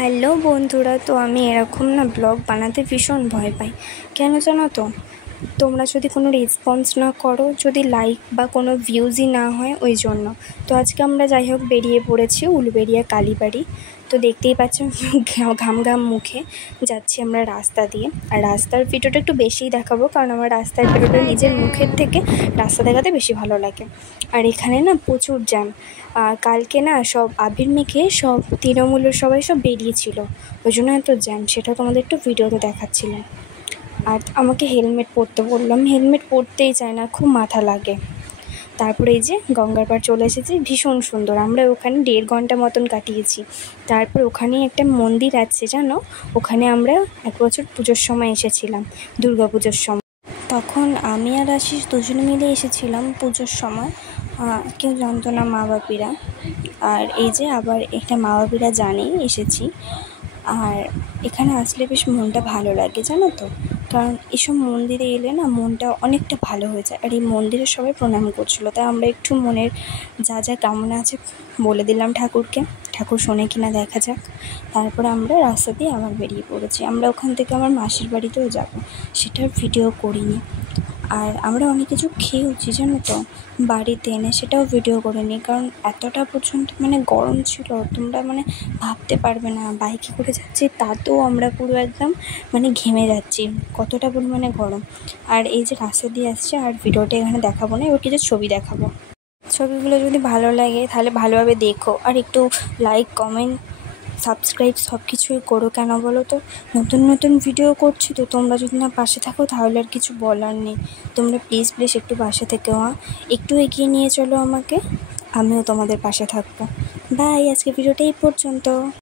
Hello বন্ধুরা, তো আমি এরকম না ব্লগ বানাতে ভীষণ ভয় পাই। কেন জানো তো? তোমরা যদি কোনো রেসপন্স না করো, যদি লাইক বা কোনো ভিউজই না হয়, ওই জন্য। তো আজকে আমরা যাই হোক বেরিয়ে পড়েছি উলুবেড়িয়া কালীবাড়ি। তো দেখতেই পাচ্ছ ঘাম ঘাম মুখে যাচ্ছি আমরা রাস্তা দিয়ে। আর রাস্তার ভিডিওটা একটু বেশিই দেখাবো, কারণ আমার রাস্তার ভিডিওটা নিজের মুখের থেকে রাস্তা দেখাতে বেশি ভালো লাগে। আর এখানে না প্রচুর জ্যাম। কালকে না সব আবির মেখে সব তৃণমূলের সবাই সব বেরিয়েছিল, ওই জন্য এত জ্যাম। সেটা তোমাদের একটু ভিডিওতে দেখাচ্ছিলাম। আর আমাকে হেলমেট পরতে বললাম, হেলমেট পরতেই চায় না, খুব মাথা লাগে। তারপরে এই যে গঙ্গার পাড় চলে এসেছি, ভীষণ সুন্দর। আমরা ওখানে 1.5 ঘন্টা মতন কাটিয়েছি। তারপর ওখানেই একটা মন্দির আছে জানো, ওখানে আমরা এক বছর পুজোর সময় এসেছিলাম, দুর্গা পুজোর সময়। তখন আমি আর আশিস দুজনে মিলে এসেছিলাম পুজোর সময়। কেউ জানতো না মা বাপিরা। আর এই যে আবার একটা মা বাপিরা জানেই এসেছি। আর এখানে আসলে বেশ মনটা ভালো লাগে জানো তো, কারণ এসব মন্দিরে এলে না মনটা অনেকটা ভালো হয়ে যায়। আর এই মন্দিরে সবাই প্রণাম করছিলো, তাই আমরা একটু মনের যা যা কামনা আছে বলে দিলাম ঠাকুরকে। ঠাকুর শোনে কিনা দেখা যাক। তারপরে আমরা রাস্তা দিয়ে আবার বেরিয়ে পড়েছি। আমরা ওখান থেকে আমার মাসির বাড়িতেও যাব, সেটার ভিডিও করিনি। আর আমরা অনেক কিছু খেয়েওছি জানো তো বাড়িতে এনে, সেটাও ভিডিও করে নিই, কারণ এতটা পর্যন্ত গরম ছিল, তোমরা ভাবতে পারবে না। বাইকে করে যাচ্ছি তাতেও আমরা পুরো একদম ঘেমে যাচ্ছি, কতটা পরিমাণে গরম। আর এই যে রাস্তা দিয়ে আসছে, আর ভিডিওটা এখানে দেখাবো না, এবার কিছু ছবি দেখাবো। ছবিগুলো যদি ভালো লাগে তাহলে ভালোভাবে দেখো, আর একটু লাইক, কমেন্ট, সাবস্ক্রাইব সব কিছুই করো। কেন বলো তো? নতুন নতুন ভিডিও করছি, তো তোমরা যদি না পাশে থাকো তাহলে আর কিছু বলার নেই। তোমরা প্লিজ একটু পাশে থেকেও, একটু এগিয়ে নিয়ে চলো আমাকে, আমিও তোমাদের পাশে থাকবো। বাই, আজকে ভিডিওটা এই পর্যন্ত।